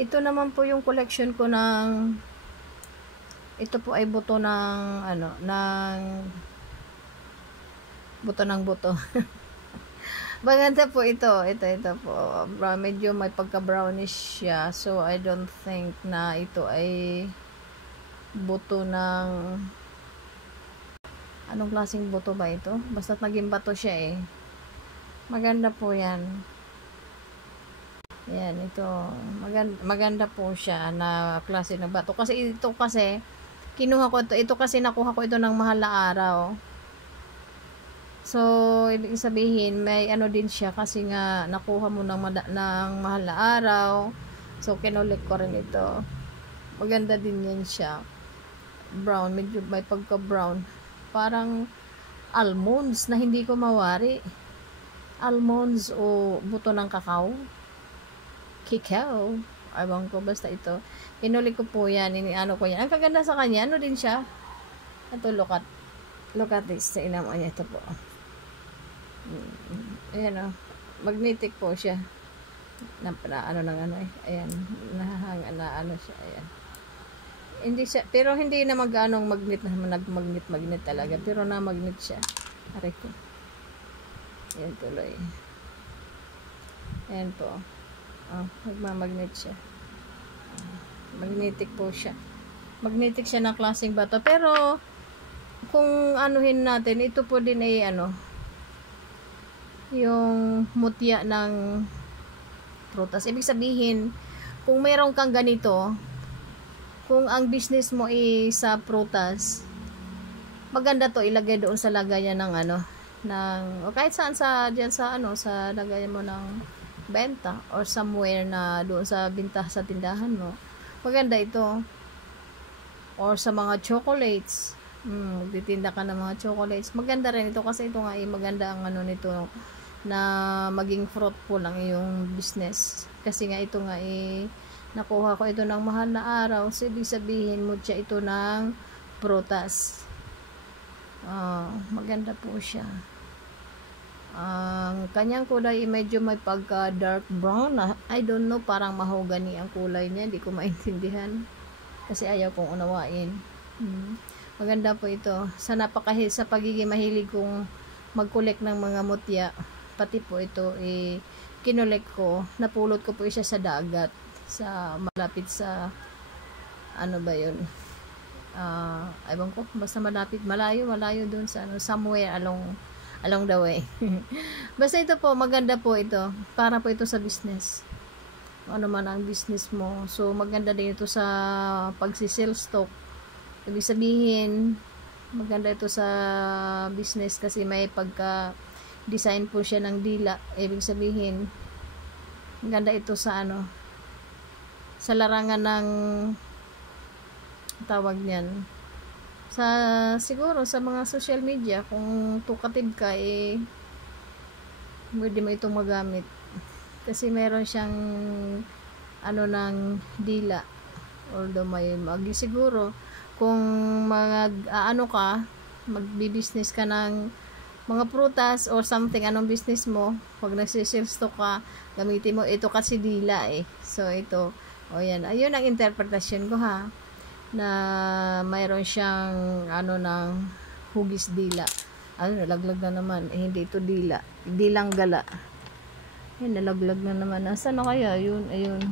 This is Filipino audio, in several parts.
Ito naman po yung collection ko ng, ito po ay buto ng, ano, ng, buto ng buto. Maganda po ito. Ito po. Medyo may pagka-brownish siya. So, I don't think na ito ay buto ng, anong klaseng buto ba ito? Basta naging bato siya eh. Maganda po yan. Yan, ito. Maganda po siya na klase ng bato. Kasi ito kasi, kinuha ko ito. Ito kasi nakuha ko ito ng mahal na araw. So, ibig sabihin, may ano din siya kasi nga nakuha mo ng mahal na araw. So, kinulik ko rin ito. Maganda din yan siya. Brown, medyo may pagka-brown. Parang almonds na hindi ko mawari. Almonds o buto ng kakao. Kikao. Abang ko, basta ito. Kinulik ko po yan. Iniano ko yan. Ang kaganda sa kanya, ano din siya? Ito, look at this. Tingnan mo, ito po. Ayan o. Magnetic po siya. Ano eh. Ayan. Ano siya. Ayan. Hindi siya, pero hindi na mag-anong magnet na nagmagnet talaga. Pero na magnet siya. Aray ko. Ayan tuloy. Ayan po. Nagmamagnet siya. Magnetic po siya. Magnetic siya na klaseng bato. Pero, kung anuhin natin, ito po din ay yung mutya ng prutas. Ibig sabihin, kung mayroon kang ganito, kung ang business mo ay sa prutas, maganda to ilagay doon sa lagayan ng o kahit saan sa lagayan mo ng benta or somewhere na doon sa sa tindahan mo. Maganda ito. Or sa mga chocolates. Magtitinda ka ng mga chocolates. Maganda rin ito kasi ito nga maganda ang nito na maging fruitful ang iyong business. Kasi nga ito nga nakuha ko ito ng mahal na araw. So, ibig sabihin mo siya ito ng prutas. Maganda po siya. Ang kanyang kulay medyo may pagka dark brown. I don't know, parang mahogany ang kulay niya. Hindi ko maintindihan. Kasi ayaw kong unawain. Maganda po ito. Sa pagiging mahilig kong mag-collect ng mga mutya, pati po ito kinolek ko. Napulot ko po siya sa dagat. Sa malapit sa ano ba yun? Ewan ko. Basta malapit. Malayo dun sa somewhere along the way. Basta ito po, maganda po ito. Para po ito sa business. Ano man ang business mo. So, maganda din ito sa pagsisil stock. Ibig sabihin, maganda ito sa business kasi may pagka-design po siya ng dila. Ibig sabihin, maganda ito sa sa larangan ng tawag niyan. Siguro sa mga social media, kung tukative ka, pwede mo itong magamit. Kasi meron siyang ng dila. Although may siguro kung magbi-business ka ng mga prutas or something, anong business mo, pag nagsisills to ka, gamitin mo ito kasi dila So ito, yan. Ayun ang interpretasyon ko na mayroon siyang ng hugis dila. Nalaglag na naman. Hindi ito dila. Dilang gala. Nalaglag na naman. Nasaan na kaya? Ayun.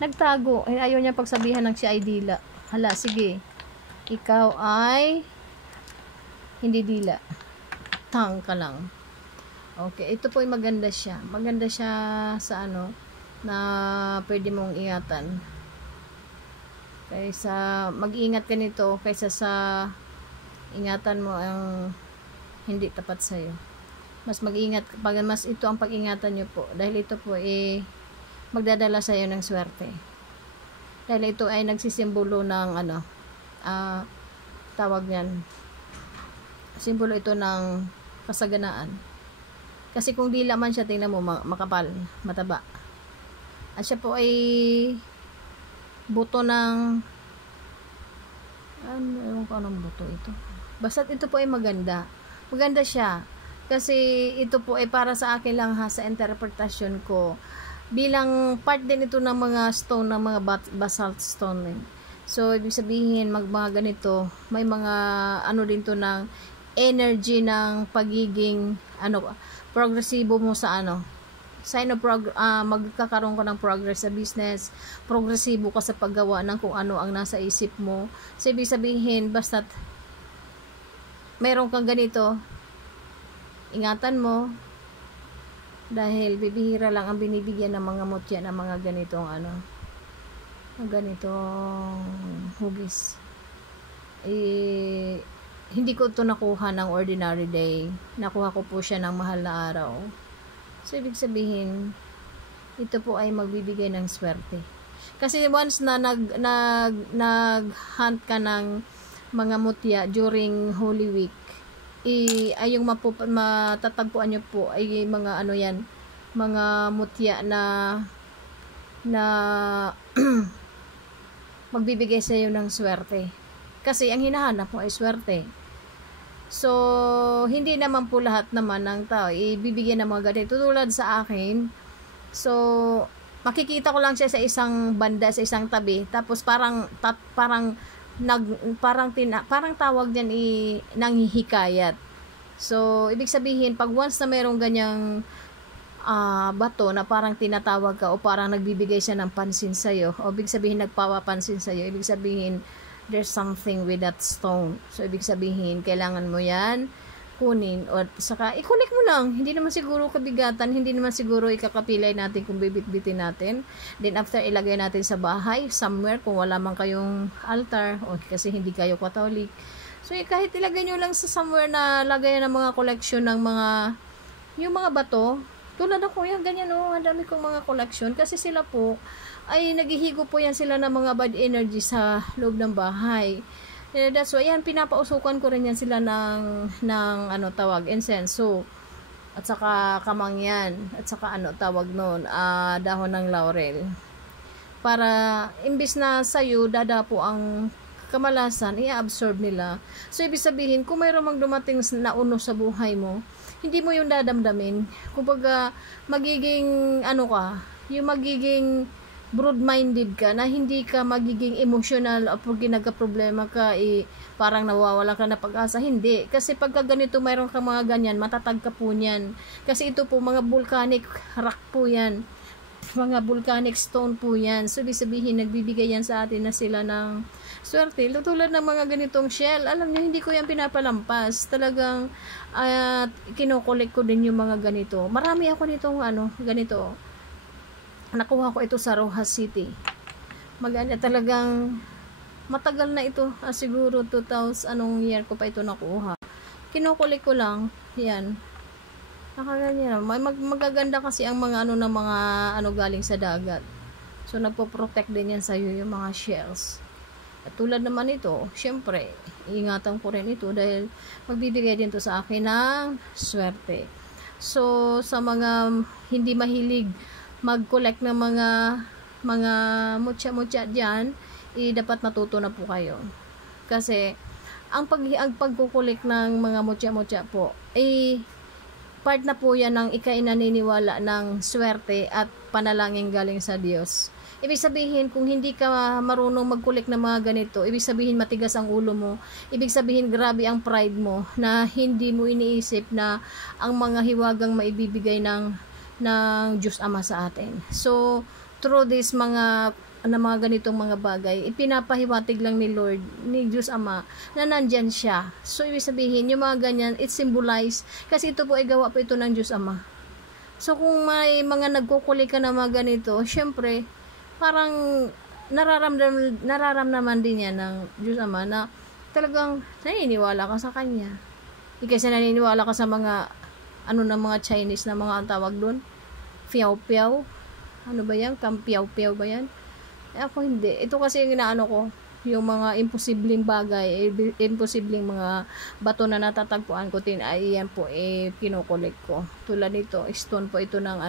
Nagtago. Ayaw niya pagsabihan ng siya ay dila. Hala, sige. Ikaw ay hindi dila. Tang ka lang. Okay. Ito po ay maganda siya. Maganda siya sa na pwede mong ingatan. Kaysa mag-ingat ka nito kaysa sa ingatan mo ang hindi tapat sa'yo. Mas mag-ingat, mas ito ang pag-ingatan nyo po. Dahil ito po magdadala sa'yo ng swerte. Dahil ito ay nagsisimbolo ng tawag yan. Simbolo ito ng kasaganaan. Kasi kung dila man siya, tingnan mo, makapal, mataba. At siya po ay buto ng ewan ko anong buto ito. Basta ito po ay maganda. Maganda siya. Kasi ito po ay para sa akin lang sa interpretasyon ko. bilang part din ito ng mga stone, ng mga basalt stone. So ibig sabihin mga ganito, may mga ano din to ng energy ng pagiging progresibo mo sa sign of magkakaroon ka ng progress sa business, progresibo ka sa paggawa ng kung ano ang nasa isip mo. So ibig sabihin basta't meron kang ganito, ingatan mo, dahil bibihira lang ang binibigyan ng mga mutya ng mga ganitong ganitong hugis. Hindi ko ito nakuha ng ordinary day, nakuha ko po siya ng mahal na araw. So ibig sabihin ito po ay magbibigay ng swerte, kasi once na nag-hunt ka ng mga mutya during Holy Week, ay yung matatagpuan nyo po ay mga mga mutya na magbibigay sa iyo ng swerte, kasi ang hinahanap mo ay swerte. So hindi naman po lahat naman ng tao ibibigyan ng mga ganito tulad sa akin. So makikita ko lang siya sa isang banda, sa isang tabi, tapos parang tawag diyan nanghihikayat. So ibig sabihin pag once na merong ganyang bato na parang tinatawag ka o parang nagbibigay siya ng pansin sa iyo, o ibig sabihin nagpapapansin sa iyo, ibig sabihin there's something with that stone. So ibig sabihin kailangan mo yan kunin, o saka i-collect mo lang. Hindi naman siguro kabigatan, hindi naman siguro ikakapilay natin kung bibit-bitin natin. Then after ilagay natin sa bahay somewhere kung wala man kayong altar o kasi hindi kayo Catholic. So kahit ilagay nyo lang sa somewhere na lagay ng mga collection ng yung mga bato. Tulad ako yan, ganyan ang dami kong mga collection, kasi sila po ay naghihigo po yan sila ng mga bad energy sa loob ng bahay. That's why yan, pinapausukan ko rin yan sila ng tawag, insenso, at saka kamangyan, at saka tawag nun, dahon ng laurel, para imbis na sa'yo dadapo ang kamalasan, i-absorb nila. So ibig sabihin kung mayroon mang dumating na uno sa buhay mo, hindi mo yung dadamdamin. Kumbaga magiging yung magiging broad-minded ka, na hindi ka magiging emotional o pag nagka-problema ka, parang nawawala ka na pag-asa. Hindi. Kasi pagka ganito, mayroon ka mga ganyan, matatag ka po niyan. Kasi ito po, mga volcanic rock po yan. Mga volcanic stone po yan. So, ibig sabihin, nagbibigay yan sa atin na sila ng swerte. Tulad ng mga ganitong shell. Alam nyo, hindi ko yan pinapalampas. Talagang, kinukulik ko din yung mga ganito. Marami ako nitong ganito. Nakuha ko ito sa Rojas City. Talagang matagal na ito. Siguro 2000 anong year ko pa ito nakuha. Kinukulik ko lang. Yan. Nakaganyan. Magaganda kasi ang mga ng mga galing sa dagat. So nagpo-protect din yan sa iyo yung mga shells. At tulad naman ito, syempre, ingatan ko rin ito dahil magbibigay din to sa akin ng swerte. So sa mga hindi mahilig mag-collect ng mga mutya-mutya diyan, dapat matuto na po kayo. Kasi ang pagkukulik ng mga mutya-mutya po part na po yan ng ikainaniniwala ng swerte at panalangin galing sa Diyos. Ibig sabihin, kung hindi ka marunong mag-collect ng mga ganito, ibig sabihin matigas ang ulo mo, ibig sabihin grabe ang pride mo, na hindi mo iniisip na ang mga hiwagang maibibigay ng Diyos Ama sa atin. So through this mga ganitong mga bagay, ipinapahiwatig lang ni Lord, ni Diyos Ama, na nandyan siya. So ibig sabihin, yung mga ganyan, it symbolize, kasi ito po ay gawa po ito ng Diyos Ama. So kung may mga nagkukulik ka na mga ganito, syempre parang nararamdaman din yan ng Diyos Ama na talagang naniniwala ka sa Kanya. Kasi naniniwala ka sa mga ng mga Chinese na mga ang tawag doon, piao-piao, ba yan? Kampiao-piao ba yan? Ako hindi. Ito kasi yung inaano ko, yung mga imposibleng bagay, imposibleng mga bato na natatagpuan ko, ay yan po, kinukulik ko. Tulad nito, stone po ito ng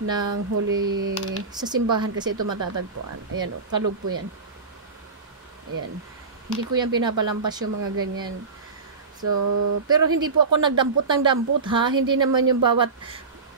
ng huli sa simbahan, kasi ito matatagpuan. Ayan, kalug po yan. Ayan. Hindi ko yan pinapalampas yung mga ganyan. So, pero hindi po ako nagdampot ng dampot, ha. Hindi naman yung bawat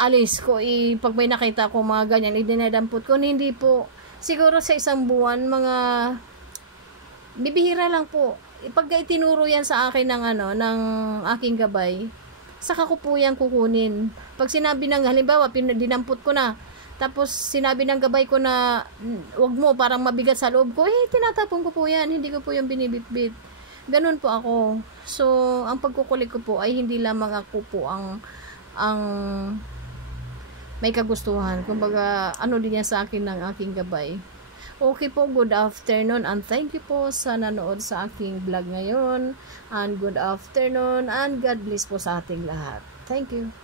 alis ko, pag may nakita ko mga ganyan, idinadampot ko. Hindi po. Siguro sa isang buwan, mga bibihira lang po. Pag itinuro yan sa akin ng aking gabay, saka ko po yan kukunin. Pag sinabi ng, halimbawa, dinampot ko na, tapos sinabi ng gabay ko na, wag mo, parang mabigat sa loob ko, tinatapon ko po yan. Hindi ko po yung binibitbit. Ganun po ako. So, ang pagkukulit ko po ay hindi lamang ako po ang may kagustuhan. Kumbaga, din yan sa akin ng aking gabay. Okay po, good afternoon and thank you po sa nanood sa aking vlog ngayon. And good afternoon and God bless po sa ating lahat. Thank you.